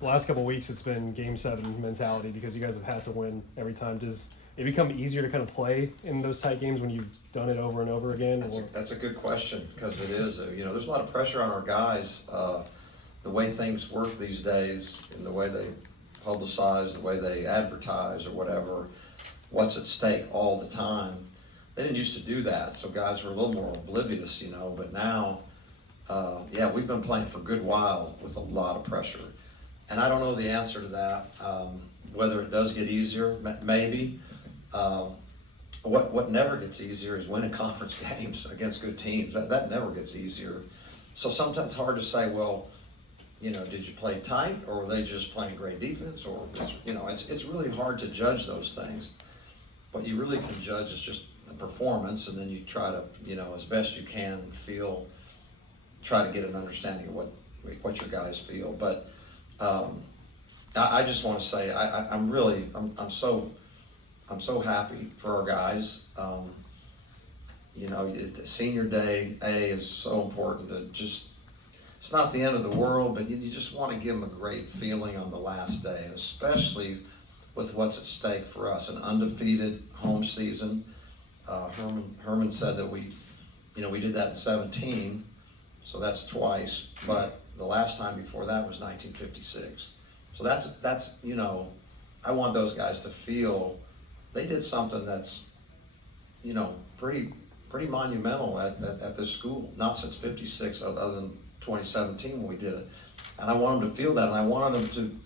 the last couple of weeks it's been Game 7 mentality because you guys have had to win every time. Does it become easier to kind of play in those tight games when you've done it over and over again? That's a good question, because it is. There's a lot of pressure on our guys. The way things work these days, and the way they publicize, the way they advertise or whatever, what's at stake all the time. They didn't used to do that, so guys were a little more oblivious, but now, we've been playing for a good while with a lot of pressure. And I don't know the answer to that, whether it does get easier, maybe. What never gets easier is winning conference games against good teams. That never gets easier. So sometimes it's hard to say, well, did you play tight, or were they just playing great defense, or it's really hard to judge those things. What you really can judge is just the performance, and then you try to, as best you can try to get an understanding of what your guys feel. But I just want to say I'm so happy for our guys. Senior day is so important to just. It's not the end of the world, but you just want to give them a great feeling on the last day, and especially with what's at stake for us, an undefeated home season. Herman said that we did that in 17, so that's twice, but the last time before that was 1956. So that's I want those guys to feel they did something that's, pretty monumental at this school, not since 56, other than 2017 when we did it. And I want them to feel that, and I wanted them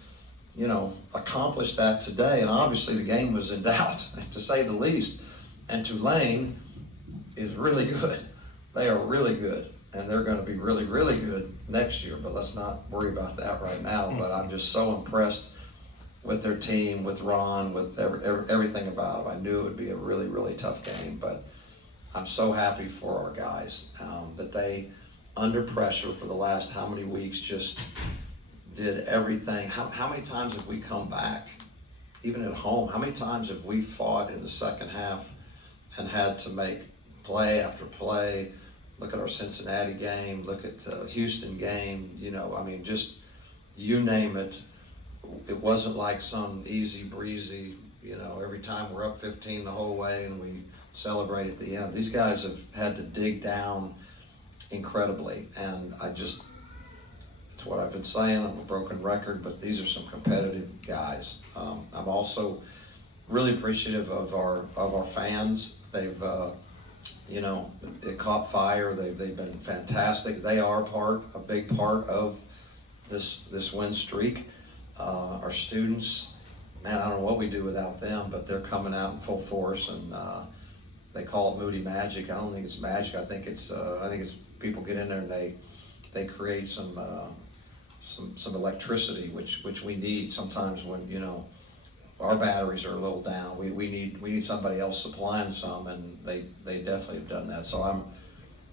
to, accomplish that today. And obviously the game was in doubt, to say the least. And Tulane is really good. They are really good, and they're going to be really, really good next year. But let's not worry about that right now. But I'm just so impressed with their team, with Ron, with everything about them. I knew it would be a really, really tough game, but I'm so happy for our guys that they, under pressure for the last how many weeks, just did everything. How many times have we come back, even at home? How many times have we fought in the second half and had to make play after play? Look at our Cincinnati game, look at Houston game, just you name it. It wasn't like some easy breezy, every time we're up 15 the whole way and we celebrate at the end. These guys have had to dig down incredibly, and it's what I've been saying. I'm a broken record, but these are some competitive guys. I'm also really appreciative of our fans. They've it caught fire. They've been fantastic. They are a big part of this win streak. Our students, man, I don't know what we do without them, but they're coming out in full force, and they call it Moody Magic. I don't think it's magic. I think it's people get in there and they create some electricity, which we need sometimes when our batteries are a little down. We need somebody else supplying some, and they definitely have done that. So I'm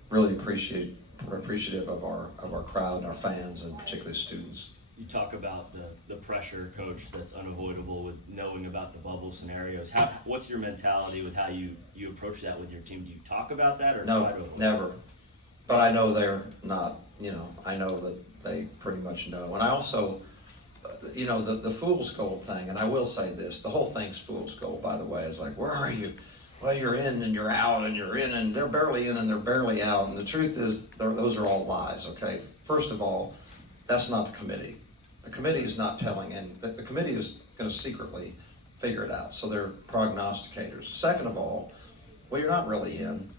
really appreciative of our crowd and our fans, and particularly students. You talk about the pressure, Coach, that's unavoidable with knowing about the bubble scenarios. What's your mentality with how you approach that with your team? Do you talk about that, or no, never? But I know they're not. I know that they pretty much know. And I also, the fool's gold thing. And I will say this: the whole thing's fool's gold. By the way, it's like, where are you? Well, you're in and you're out, and you're in and they're barely in and they're barely out. And the truth is, those are all lies. Okay. First of all, that's not the committee. The committee is not telling, and the committee is going to secretly figure it out. So they're prognosticators. Second of all, well, you're not really in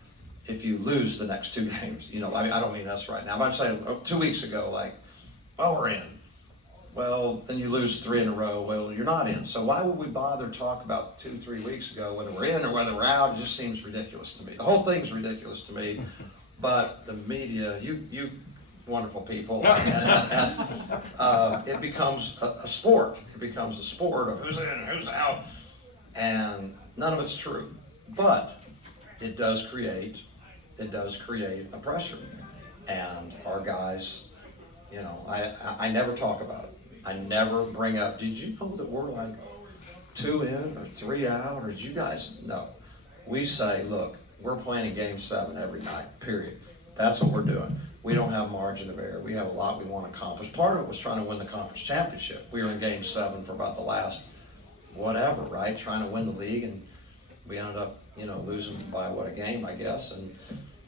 if you lose the next two games. I don't mean us right now, but I'm saying 2 weeks ago, we're in. Well, then you lose 3 in a row. Well, you're not in. So why would we bother talk about 2-3 weeks ago, whether we're in or whether we're out? It just seems ridiculous to me. The whole thing's ridiculous to me. But the media, you wonderful people, and it becomes a sport. It becomes a sport of who's in, who's out, and none of it's true. But it does create a pressure, and our guys, I never talk about it. I never bring up, did you know that we're 2 in or 3 out, or did you guys? No. We say, look, we're playing in Game 7 every night, period. That's what we're doing. we don't have margin of error. We have a lot we want to accomplish. Part of it was trying to win the conference championship. We were in game 7 for about the last whatever, right? Trying to win the league, and we ended up, losing by a game, I guess. And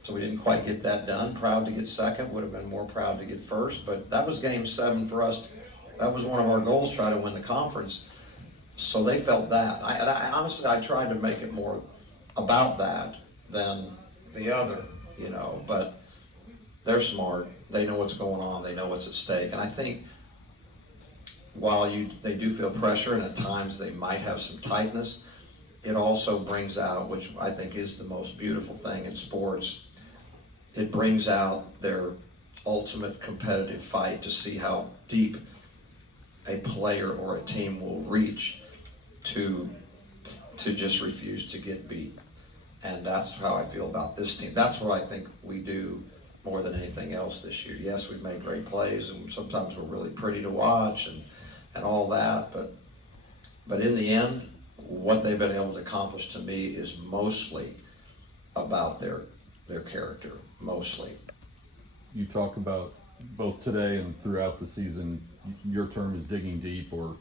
so we didn't quite get that done. Proud to get second, would have been more proud to get first, but that was game 7 for us. That was one of our goals, try to win the conference. So they felt that. I honestly, I tried to make it more about that than the other, but they're smart. They know what's going on. They know what's at stake. And I think while they do feel pressure, and at times they might have some tightness, it also brings out, which I think is the most beautiful thing in sports, it brings out their ultimate competitive fight to see how deep a player or a team will reach to just refuse to get beat. And that's how I feel about this team. That's what I think we do more than anything else this year. Yes, we've made great plays, and sometimes we're really pretty to watch and all that, but in the end, what they've been able to accomplish to me is mostly about their character, mostly. You talk about both today and throughout the season, your term is digging deep, or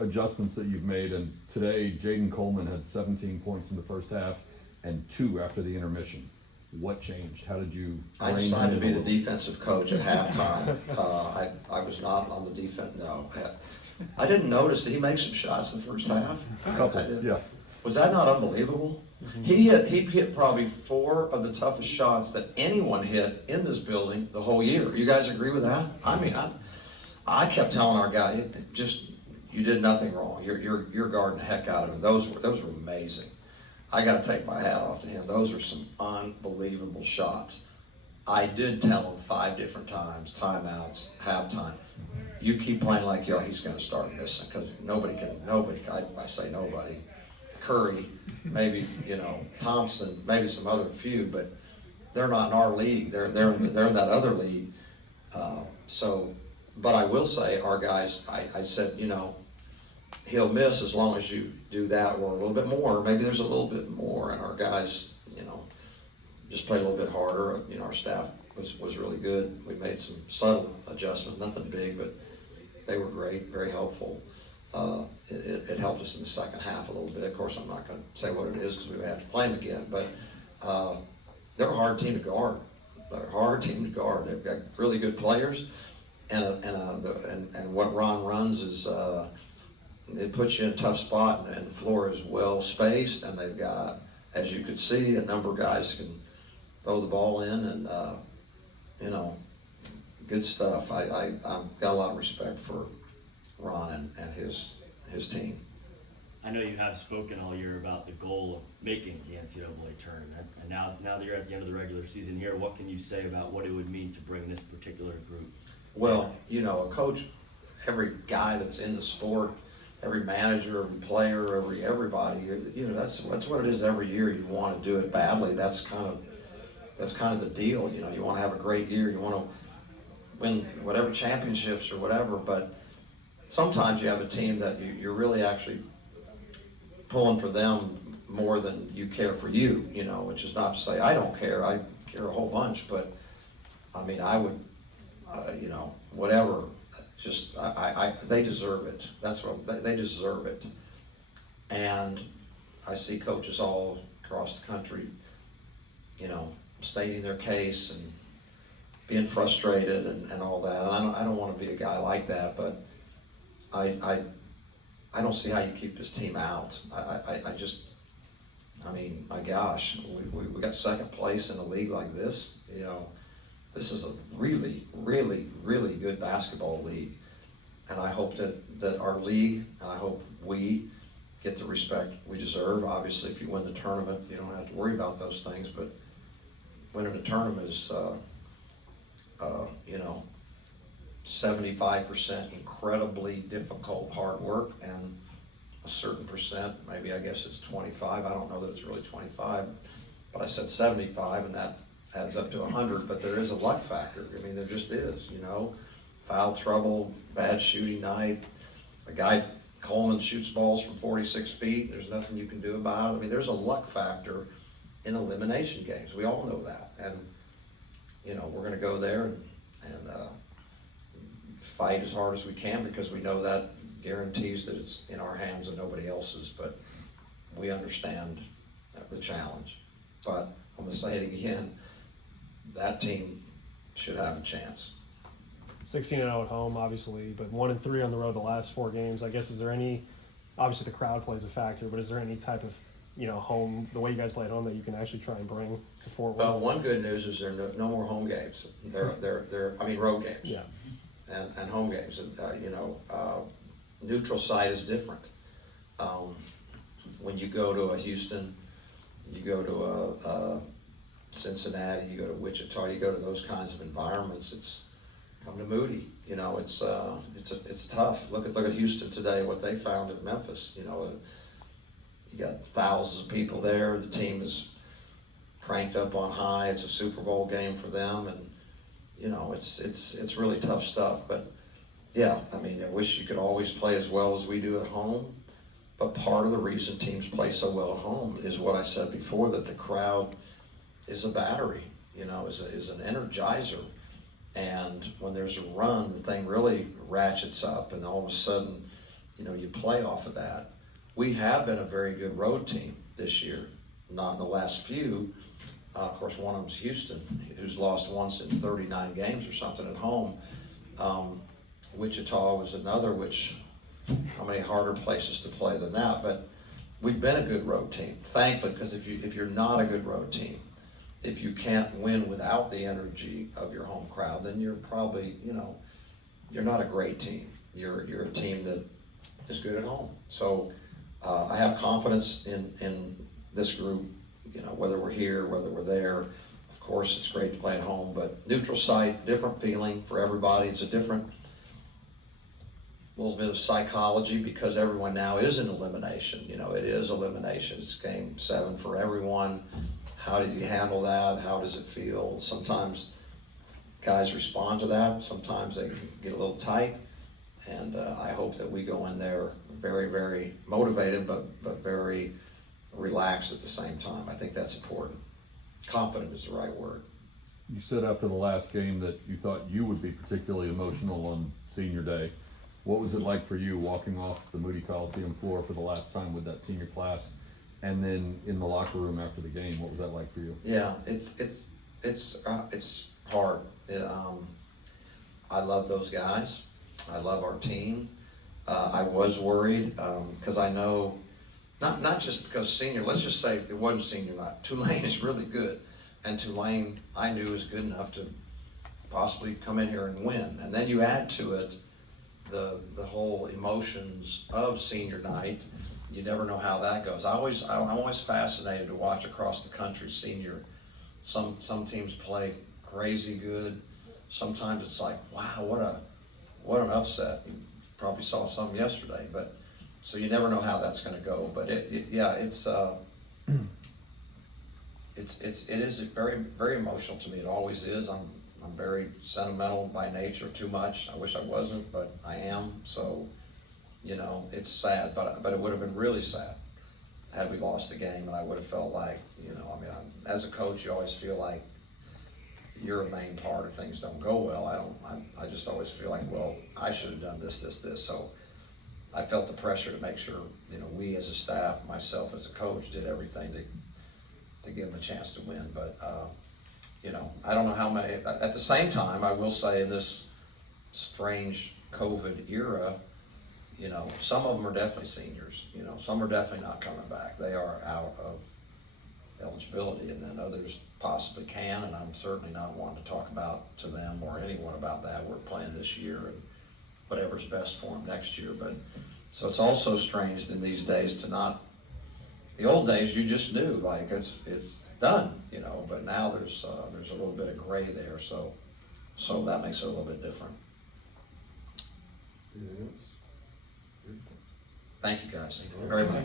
adjustments that you've made, and today Jaden Coleman had 17 points in the first half and 2 after the intermission. What changed? How did you? I decided to be the defensive coach at halftime. I was not on the defense. No, I didn't notice that he made some shots in the first half. A couple, yeah. Was that not unbelievable? He hit probably 4 of the toughest shots that anyone hit in this building the whole year. You guys agree with that? I mean, I kept telling our guy, you did nothing wrong. You're guarding the heck out of him. Those were amazing. I got to take my hat off to him. Those are some unbelievable shots. I did tell him 5 different times, timeouts, halftime. You keep playing like he's going to start missing, because nobody, I say nobody. Curry, maybe, Thompson, maybe some other few, but they're not in our league. They're in that other league. But I will say, our guys, I said, he'll miss as long as you do that, or a little bit more. Maybe there's a little bit more, and our guys, just play a little bit harder. Our staff was really good. We made some subtle adjustments, nothing big, but they were great, very helpful. It helped us in the second half a little bit. Of course, I'm not going to say what it is because we have to play them again, but they're a hard team to guard. They're a hard team to guard. They've got really good players, and what Ron runs is it puts you in a tough spot, and the floor is well spaced, and they've got, as you can see, a number of guys can throw the ball in, and good stuff. I've got a lot of respect for Ron and his team. I know you have spoken all year about the goal of making the NCAA tournament, and now that you're at the end of the regular season here, what can you say about what it would mean to bring this particular group? Well, a coach, every guy that's in the sport, every manager, every player, everybody, that's what it is every year. You want to do it badly. That's kind of the deal. You want to have a great year. You want to win whatever championships or whatever, but sometimes you have a team that you're really actually pulling for them more than you care for you, which is not to say I don't care. I care a whole bunch, but I mean, I would, whatever. Just they deserve it. That's what they deserve it. And I see coaches all across the country, stating their case and being frustrated and all that. And I don't want to be a guy like that, but I don't see how you keep this team out. I mean, my gosh, we got second place in a league like this. This is a really, really, really good basketball league. And I hope that our league, and I hope we get the respect we deserve. Obviously, if you win the tournament, you don't have to worry about those things, but winning a tournament is, 75% incredibly difficult hard work, and a certain percent, maybe I guess it's 25, I don't know that it's really 25, but I said 75, and that adds up to 100, but there is a luck factor. I mean, there just is, foul trouble, bad shooting night. A guy, Coleman, shoots balls from 46 feet. There's nothing you can do about it. I mean, there's a luck factor in elimination games. We all know that. you know, we're going to go there and fight as hard as we can, because we know that guarantees that it's in our hands and nobody else's. But we understand the challenge. But I'm going to say it again, that team should have a chance. 16-0 at home, obviously, but 1-3 on the road the last 4 games. I guess, is there any, obviously the crowd plays a factor, but is there any type of, you know, home, the way you guys play at home, that you can actually try and bring to Fort Worth? Well, one good news is there are no more home games. I mean, road games. Yeah. And home games. Neutral site is different. When you go to a Houston, you go to a Cincinnati, you go to Wichita, you go to those kinds of environments. It's come to Moody. You know, it's tough. Look at Houston today. What they found at Memphis. You know, you got thousands of people there. The team is cranked up on high. It's a Super Bowl game for them, and you know, it's really tough stuff. But yeah, I mean, I wish you could always play as well as we do at home. But part of the reason teams play so well at home is what I said before, that the crowd is a battery, you know, is an energizer. And when there's a run, the thing really ratchets up, and all of a sudden, you know, you play off of that. We have been a very good road team this year, not in the last few. Of course, one of them's Houston, who's lost once in 39 games or something at home. Wichita was another, which, how many harder places to play than that? But we've been a good road team, thankfully, because if you're not a good road team, if you can't win without the energy of your home crowd, then you're probably, you know, you're not a great team. You're a team that is good at home. So I have confidence in this group, you know, whether we're here, whether we're there. Of course, it's great to play at home, but neutral site, different feeling for everybody. It's a different little bit of psychology, because everyone now is in elimination. You know, it is elimination. It's game 7 for everyone. How did you handle that? How does it feel? Sometimes guys respond to that. Sometimes they can get a little tight. And I hope that we go in there very, very motivated, but very relaxed at the same time. I think that's important. Confident is the right word. You said after the last game that you thought you would be particularly emotional on senior day. What was it like for you walking off the Moody Coliseum floor for the last time with that senior class, and then in the locker room after the game? What was that like for you? Yeah, it's hard. I love those guys. I love our team. I was worried because I know, not just because senior. Let's just say it wasn't senior night. Tulane is really good, and Tulane I knew was good enough to possibly come in here and win. And then you add to it the whole emotions of senior night. You never know how that goes. I'm always fascinated to watch across the country senior. Some teams play crazy good. Sometimes it's like, wow, what an upset. You probably saw some yesterday, but so you never know how that's going to go. But it is very, very emotional to me. It always is. I'm very sentimental by nature, too much. I wish I wasn't, but I am. So, you know, it's sad, but it would have been really sad had we lost the game, and I would have felt like, you know, I mean, as a coach, you always feel like you're a main part if things don't go well. I just always feel like, well, I should have done this. So I felt the pressure to make sure, you know, we as a staff, myself as a coach, did everything to give them a chance to win. But, you know, I don't know how many, at the same time, I will say in this strange COVID era, you know, some of them are definitely seniors. You know, some are definitely not coming back. They are out of eligibility, and then others possibly can, and I'm certainly not wanting to talk about to them or anyone about that. We're playing this year, and whatever's best for them next year. But so it's also strange in these days to not, the old days you just knew, like it's done, you know, but now there's a little bit of gray there, so that makes it a little bit different. Thank you guys very much.